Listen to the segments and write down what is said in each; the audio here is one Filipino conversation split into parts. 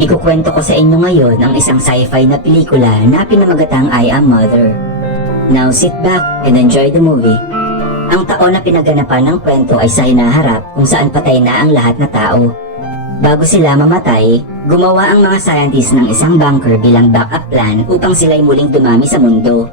Ikukwento ko sa inyo ngayon ang isang sci-fi na pelikula na pinamagatang I Am Mother. Now sit back and enjoy the movie. Ang taon na pinaganapan ng kwento ay sa hinaharap kung saan patay na ang lahat na tao. Bago sila mamatay, gumawa ang mga scientists ng isang bunker bilang backup plan upang sila'y muling dumami sa mundo.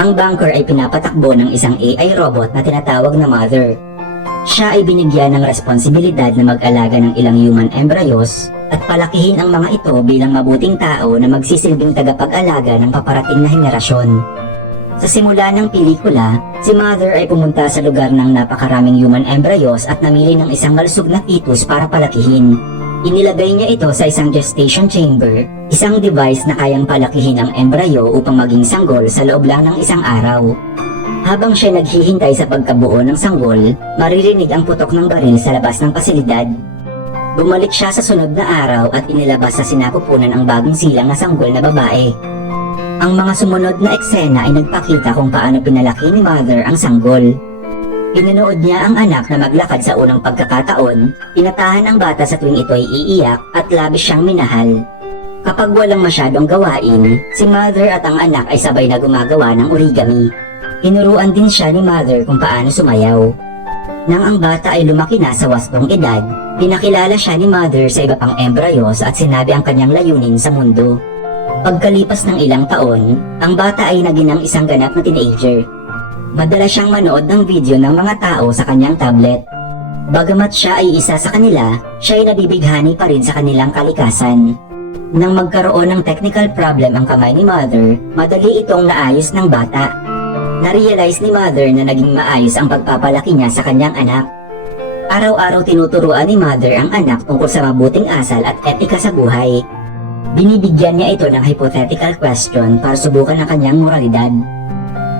Ang bunker ay pinapatakbo ng isang AI robot na tinatawag na Mother. Siya ay binigyan ng responsibilidad na mag-alaga ng ilang human embryos at palakihin ang mga ito bilang mabuting tao na magsisilbing tagapag-alaga ng paparating na henerasyon. Sa simula ng pelikula, si Mother ay pumunta sa lugar ng napakaraming human embryos at namili ng isang malusog na fetus para palakihin. Inilagay niya ito sa isang gestation chamber, isang device na kayang palakihin ang embryo upang maging sanggol sa loob lang ng isang araw. Habang siya naghihintay sa pagkabuo ng sanggol, maririnig ang putok ng baril sa labas ng pasilidad. Bumalik siya sa sunod na araw at inilabas sa sinapupunan ang bagong silang na sanggol na babae. Ang mga sumunod na eksena ay nagpakita kung paano pinalaki ni Mother ang sanggol. Pinanood niya ang anak na maglakad sa unang pagkakataon, pinatahan ang bata sa tuwing ito ay iiyak at labis siyang minahal. Kapag walang masyadong gawain, si Mother at ang anak ay sabay na gumagawa ng origami. Tinuruan din siya ni Mother kung paano sumayaw. Nang ang bata ay lumaki na sa wasbong edad, pinakilala siya ni Mother sa iba pang embryos at sinabi ang kanyang layunin sa mundo. Pagkalipas ng ilang taon, ang bata ay naging ng isang ganap na teenager. Madalas siyang manood ng video ng mga tao sa kanyang tablet. Bagamat siya ay isa sa kanila, siya ay nabibighani pa rin sa kanilang kalikasan. Nang magkaroon ng technical problem ang kamay ni Mother, madali itong naayos ng bata. Narealize ni Mother na naging maayos ang pagpapalaki niya sa kanyang anak. Araw-araw tinuturuan ni Mother ang anak tungkol sa mabuting asal at etika sa buhay. Binibigyan niya ito ng hypothetical question para subukan ang kanyang moralidad.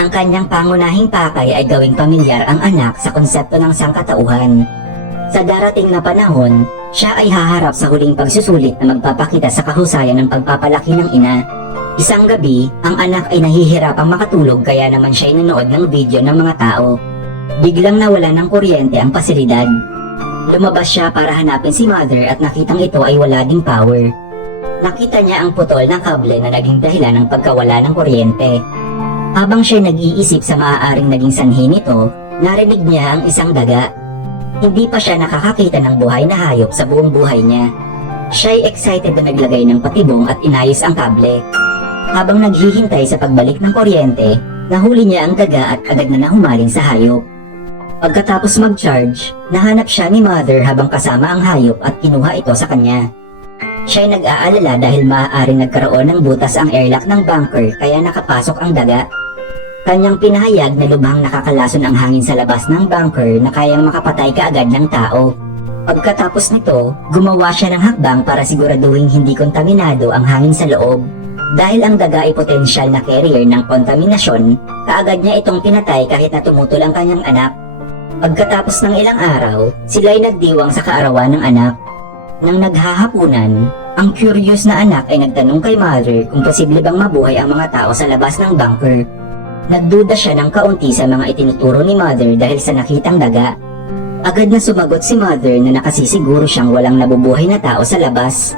Ang kanyang pangunahing pakay ay gawing pamilyar ang anak sa konsepto ng sangkatauhan. Sa darating na panahon, siya ay haharap sa huling pagsusulit na magpapakita sa kahusayan ng pagpapalaki ng ina. Isang gabi, ang anak ay nahihirapang makatulog kaya naman siya ay nanood ng video ng mga tao. Biglang nawala ng kuryente ang pasilidad. Lumabas siya para hanapin si mother at nakitang ito ay wala ding power. Nakita niya ang putol ng kable na naging dahilan ng pagkawala ng kuryente. Habang siya nag-iisip sa maaaring naging sanhi nito, narinig niya ang isang daga. Hindi pa siya nakakakita ng buhay na hayop sa buong buhay niya. Siya ay excited na naglagay ng patibong at inayos ang kable. Habang naghihintay sa pagbalik ng kuryente, nahuli niya ang daga at agad na nahumaling sa hayop. Pagkatapos mag-charge, nahanap siya ni Mother habang kasama ang hayop at kinuha ito sa kanya. Siya ay nag-aalala dahil maaaring nagkaroon ng butas ang airlock ng bunker kaya nakapasok ang daga. Kanyang pinahayag na lubhang nakakalason ang hangin sa labas ng bunker na kayang makapatay kaagad ng tao. Pagkatapos nito, gumawa siya ng hakbang para siguraduhin hindi kontaminado ang hangin sa loob. Dahil ang daga ay potensyal na carrier ng kontaminasyon, kaagad niya itong pinatay kahit na tumutol ang kanyang anak. Pagkatapos ng ilang araw, sila ay nagdiwang sa kaarawan ng anak. Nang naghahapunan, ang curious na anak ay nagtanong kay mother kung posible bang mabuhay ang mga tao sa labas ng bunker. Nagduda siya ng kaunti sa mga itinuturo ni mother dahil sa nakitang daga. Agad na sumagot si mother na nakasisiguro siyang walang nabubuhay na tao sa labas.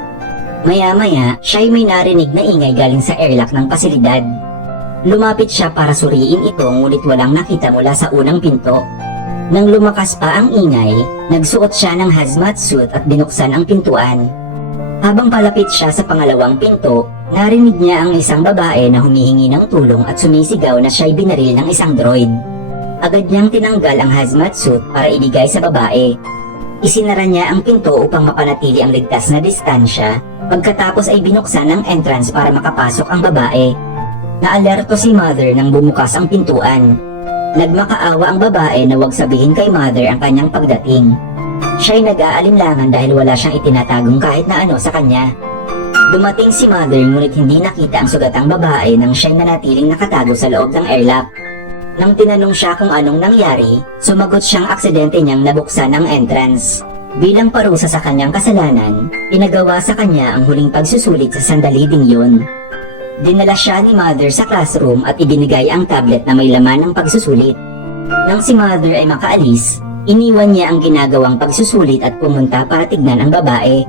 Maya-maya, siya ay may narinig na ingay galing sa airlock ng pasilidad. Lumapit siya para suriin ito ngunit walang nakita mula sa unang pinto. Nang lumakas pa ang ingay, nagsuot siya ng hazmat suit at binuksan ang pintuan. Habang palapit siya sa pangalawang pinto, narinig niya ang isang babae na humihingi ng tulong at sumisigaw na siya'y binaril ng isang droid. Agad niyang tinanggal ang hazmat suit para ibigay sa babae. Isinara niya ang pinto upang mapanatili ang ligtas na distansya, pagkatapos ay binuksan ang entrance para makapasok ang babae. Naalerto si Mother nang bumukas ang pintuan. Nagmakaawa ang babae na wag sabihin kay Mother ang kanyang pagdating. Siya'y nag-aalinlangan dahil wala siyang itinatagong kahit na ano sa kanya. Dumating si Mother ngunit hindi nakita ang sugatang babae nang siya'y nanatiling nakatago sa loob ng airlock. Nang tinanong siya kung anong nangyari, sumagot siyang aksidente niyang nabuksan ang entrance. Bilang parusa sa kanyang kasalanan, inagawa sa kanya ang huling pagsusulit sa sandali ding yun. Dinala siya ni Mother sa classroom at ibinigay ang tablet na may laman ng pagsusulit. Nang si Mother ay makaalis, iniwan niya ang ginagawang pagsusulit at pumunta para tignan ang babae.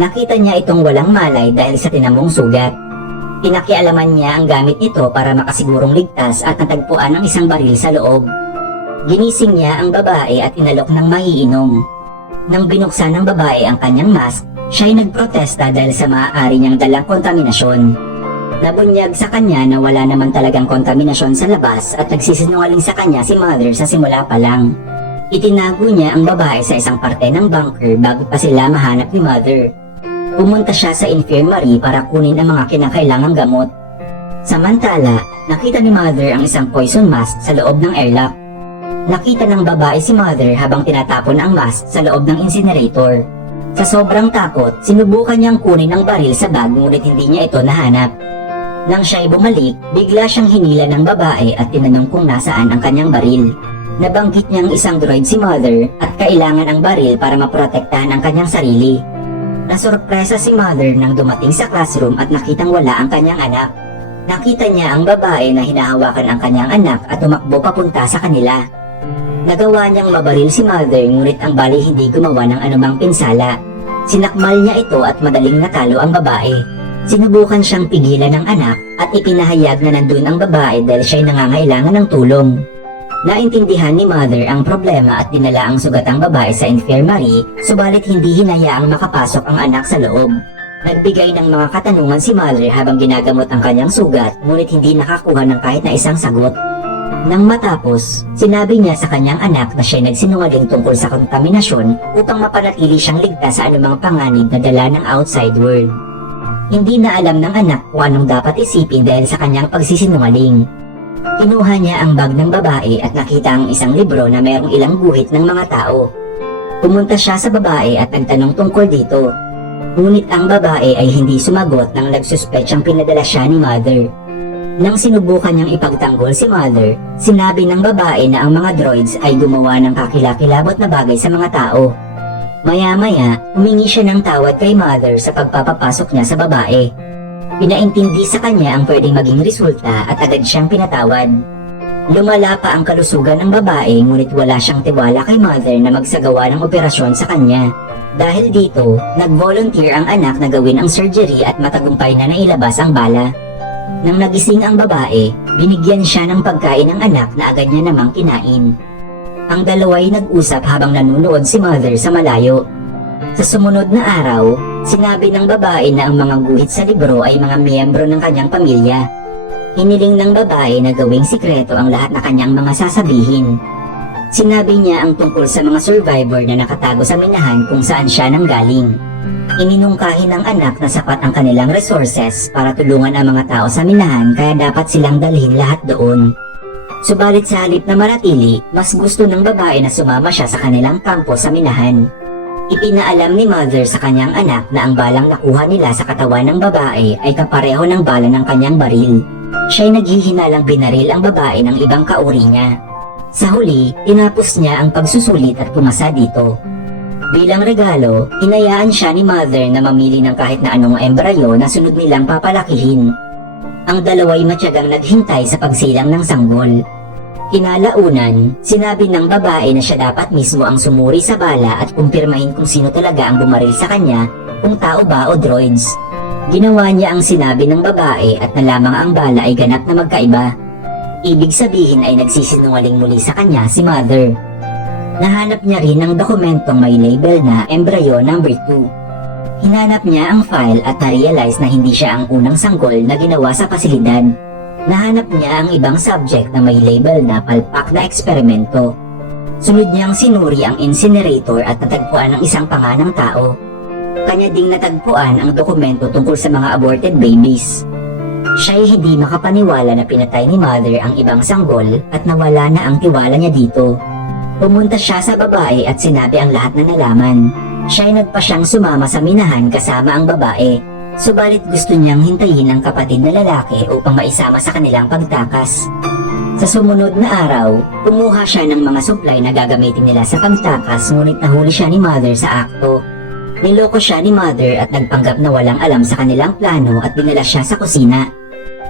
Nakita niya itong walang malay dahil sa tinamong sugat. Pinakialaman niya ang gamit nito para makasigurong ligtas at natagpuan ang isang baril sa loob. Ginising niya ang babae at inalok ng maiinom. Nang binuksan ng babae ang kanyang mask, siya ay nagprotesta dahil sa maaari niyang dalang kontaminasyon. Nabunyag sa kanya na wala naman talagang kontaminasyon sa labas at nagsisinungaling sa kanya si Mother sa simula pa lang. Itinago niya ang babae sa isang parte ng bunker bago pa sila mahanap ni Mother. Pumunta siya sa infirmary para kunin ang mga kinakailangang gamot. Samantala, nakita ni Mother ang isang poison mask sa loob ng airlock. Nakita ng babae si Mother habang tinatapon ang mask sa loob ng incinerator. Sa sobrang takot, sinubukan niyang kunin ang baril sa bag ngunit hindi niya ito nahanap. Nang siya'y bumalik, bigla siyang hinila ng babae at tinanong kung nasaan ang kanyang baril. Nabanggit niyang isang droid si Mother at kailangan ang baril para maprotektahan ang kanyang sarili. Nasorpresa si Mother nang dumating sa classroom at nakitang wala ang kanyang anak. Nakita niya ang babae na hinahawakan ang kanyang anak at tumakbo papunta sa kanila. Nagawa niyang mabaril si Mother ngunit ang bali hindi gumawa ng anumang pinsala. Sinakmal niya ito at madaling natalo ang babae. Sinubukan siyang pigilan ng anak at ipinahayag na nandun ang babae dahil siya'y nangangailangan ng tulong. Naintindihan ni Mother ang problema at dinala ang sugatang babae sa infirmary, subalit hindi hinayaang makapasok ang anak sa loob. Nagbigay ng mga katanungan si Mother habang ginagamot ang kanyang sugat, ngunit hindi nakakuha ng kahit na isang sagot. Nang matapos, sinabi niya sa kanyang anak na siya'y nagsinungaling tungkol sa kontaminasyon upang mapanatili siyang ligtas sa anumang panganib na dala ng outside world. Hindi na alam ng anak kung anong dapat isipin dahil sa kanyang pagsisinungaling. Kinuha niya ang bag ng babae at nakita ang isang libro na mayroong ilang guhit ng mga tao. Pumunta siya sa babae at nagtanong tungkol dito. Ngunit ang babae ay hindi sumagot nang nagsuspetsang pinadala siya ni Mother. Nang sinubukan niyang ipagtanggol si Mother, sinabi ng babae na ang mga droids ay gumawa ng kakilakilabot na bagay sa mga tao. Maya-maya, humingi siya ng tawad kay Mother sa pagpapapasok niya sa babae. Pinaintindi sa kanya ang pwedeng maging resulta at agad siyang pinatawad. Lumala pa ang kalusugan ng babae ngunit wala siyang tiwala kay Mother na magsagawa ng operasyon sa kanya. Dahil dito, nag-volunteer ang anak na gawin ang surgery at matagumpay na nailabas ang bala. Nang nagising ang babae, binigyan siya ng pagkain ng anak na agad niya namang kinain. Ang dalaway nag-usap habang nanunood si Mother sa malayo. Sa sumunod na araw, sinabi ng babae na ang mga guhit sa libro ay mga miyembro ng kanyang pamilya. Hiniling ng babae na gawing sikreto ang lahat na kanyang mga sasabihin. Sinabi niya ang tungkol sa mga survivor na nakatago sa minahan kung saan siya nanggaling. Ininungkahi ng anak na sapat ang kanilang resources para tulungan ang mga tao sa minahan kaya dapat silang dalhin lahat doon. Subalit sa halip na maratili, mas gusto ng babae na sumama siya sa kanilang kampo sa minahan. Ipinaalam ni Mother sa kanyang anak na ang balang nakuha nila sa katawan ng babae ay kapareho ng bala ng kanyang baril. Siya'y naghihinalang binaril ang babae ng ibang kauri niya. Sa huli, tinapos niya ang pagsusulit at pumasa dito. Bilang regalo, hinayaan siya ni Mother na mamili ng kahit na anong embryo na sunod nilang papalakihin. Ang dalaway matyagang naghintay sa pagsilang ng sanggol. Kinalaunan, sinabi ng babae na siya dapat mismo ang sumuri sa bala at kumpirmahin kung sino talaga ang bumaril sa kanya, kung tao ba o droids. Ginawa niya ang sinabi ng babae at nalamang ang bala ay ganap na magkaiba. Ibig sabihin ay nagsisinungaling muli sa kanya si Mother. Nahanap niya rin ang dokumentong may label na Embryo Number 2. Hinanap niya ang file at na-realize na hindi siya ang unang sanggol na ginawa sa pasilidad. Nahanap niya ang ibang subject na may label na palpak na eksperimento. Sunod niyang sinuri ang incinerator at natagpuan ang isang panganang tao. Kanya ding natagpuan ang dokumento tungkol sa mga aborted babies. Siya'y hindi makapaniwala na pinatay ni Mother ang ibang sanggol at nawala na ang tiwala niya dito. Pumunta siya sa babae at sinabi ang lahat na nalaman. Siya'y nagpa siyang sumama sa minahan kasama ang babae. Subalit gusto niyang hintayin ang kapatid na lalaki upang maisama sa kanilang pagtakas. Sa sumunod na araw, kumuha siya ng mga supply na gagamitin nila sa pagtakas ngunit nahuli siya ni Mother sa akto. Niloko siya ni Mother at nagpanggap na walang alam sa kanilang plano at dinala siya sa kusina.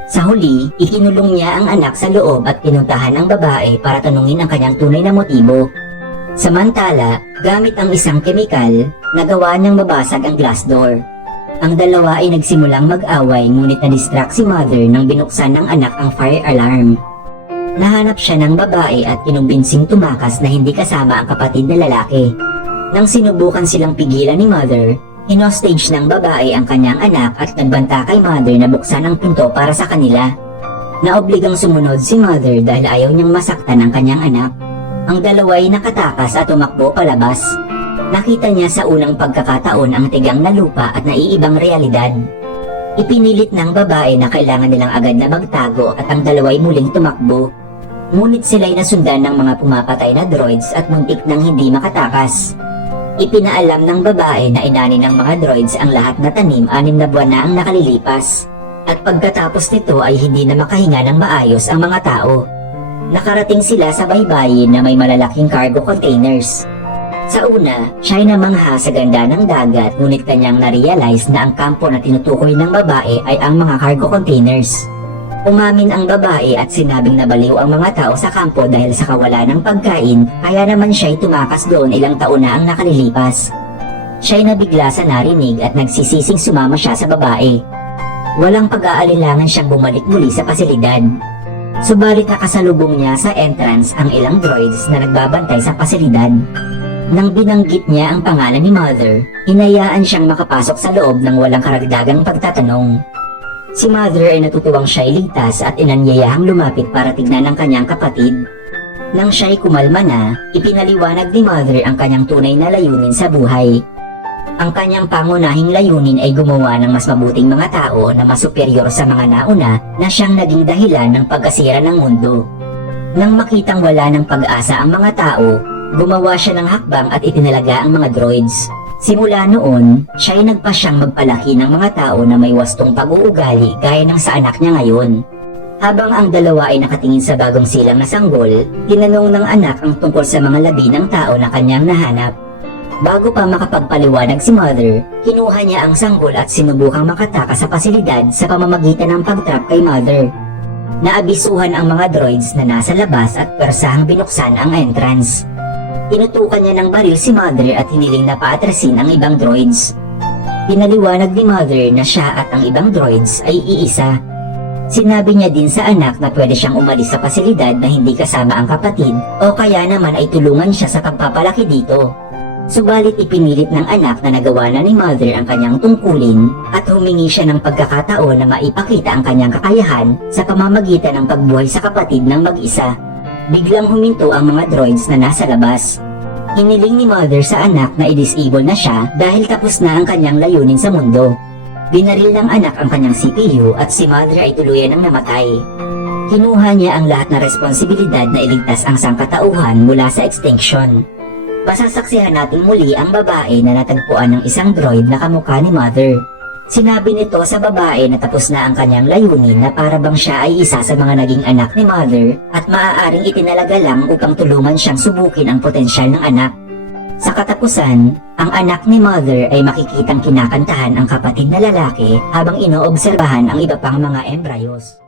Sa huli, ikinulong niya ang anak sa loob at pinuntahan ang babae para tanungin ang kanyang tunay na motibo. Samantala, gamit ang isang kemikal, nagawa niyang mabasag ang glass door. Ang dalawa ay nagsimulang mag-away ngunit na-distract si mother nang binuksan ng anak ang fire alarm. Nahanap siya ng babae at kinumbinsing tumakas na hindi kasama ang kapatid na lalaki. Nang sinubukan silang pigilan ni mother, inostage ng babae ang kanyang anak at nagbanta kay mother na buksan ang pinto para sa kanila. Naobligang sumunod si mother dahil ayaw niyang masaktan ang kanyang anak. Ang dalawa ay nakatakas at tumakbo palabas. Nakita niya sa unang pagkakataon ang tigang na lupa at naiibang realidad. Ipinilit ng babae na kailangan nilang agad na magtago at ang dalaway muling tumakbo. Ngunit sila'y nasundan ng mga pumapatay na droids at muntik nang hindi makatakas. Ipinaalam ng babae na inani ng mga droids ang lahat na tanim anim na buwan na ang nakalilipas. At pagkatapos nito ay hindi na makahinga ng maayos ang mga tao. Nakarating sila sa baybayin na may malalaking cargo containers. Sa una, siya ay namangha sa ganda ng dagat ngunit kanyang narealize na ang kampo na tinutukoy ng babae ay ang mga cargo containers. Umamin ang babae at sinabing nabaliw ang mga tao sa kampo dahil sa kawalan ng pagkain kaya naman siya ay tumakas doon ilang taon na ang nakalilipas. Siya ay nabigla sa narinig at nagsisising sumama siya sa babae. Walang pag-aalinlangan siyang bumalik muli sa pasilidad. Subalit nakasalubong niya sa entrance ang ilang droids na nagbabantay sa pasilidad. Nang binanggit niya ang pangalan ni Mother, hinayaan siyang makapasok sa loob ng walang karagdagang pagtatanong. Si Mother ay natutuwang siya ay ligtas at inanyayahang lumapit para tignan ang kanyang kapatid. Nang siya ay kumalma na, ipinaliwanag ni Mother ang kanyang tunay na layunin sa buhay. Ang kanyang pangunahing layunin ay gumawa ng mas mabuting mga tao na mas superior sa mga nauna na siyang naging dahilan ng pagkasira ng mundo. Nang makitang wala ng pag-asa ang mga tao, gumawa siya ng hakbang at itinalaga ang mga droids. Simula noon, siya ay nagpasyang magpalaki ng mga tao na may wastong pag-uugali gaya ng sa anak niya ngayon. Habang ang dalawa ay nakatingin sa bagong silang na sanggol, tinanong ng anak ang tungkol sa mga labi ng tao na kanyang nahanap. Bago pa makapagpaliwanag si Mother, kinuha niya ang sanggol at sinubukang makatakas sa pasilidad sa pamamagitan ng pag-trap kay Mother. Naabisuhan ang mga droids na nasa labas at persahang binuksan ang entrance. Tinutukan niya ng baril si Mother at hiniling na paatrasin ang ibang droids. Pinaliwanag ni Mother na siya at ang ibang droids ay iisa. Sinabi niya din sa anak na pwede siyang umalis sa pasilidad na hindi kasama ang kapatid o kaya naman ay tulungan siya sa pagpapalaki dito. Subalit ipinilit ng anak na nagawa na ni Mother ang kanyang tungkulin at humingi siya ng pagkakataon na maipakita ang kanyang kakayahan sa pamamagitan ng pagbuhay sa kapatid ng mag-isa. Biglang huminto ang mga droids na nasa labas. Hiniling ni Mother sa anak na i-disable na siya dahil tapos na ang kanyang layunin sa mundo. Binaril ng anak ang kanyang CPU at si Mother ay tuluyan ng namatay. Kinuha niya ang lahat na responsibilidad na iligtas ang sangkatauhan mula sa extinction. Pasasaksihan natin muli ang babae na natagpuan ng isang droid na kamukha ni Mother. Sinabi nito sa babae na tapos na ang kanyang layunin na para bang siya ay isa sa mga naging anak ni Mother at maaaring itinalaga lang upang tulungan siyang subukin ang potensyal ng anak. Sa katapusan, ang anak ni Mother ay makikitang kinakantahan ang kapatid na lalaki habang inoobserbahan ang iba pang mga embryos.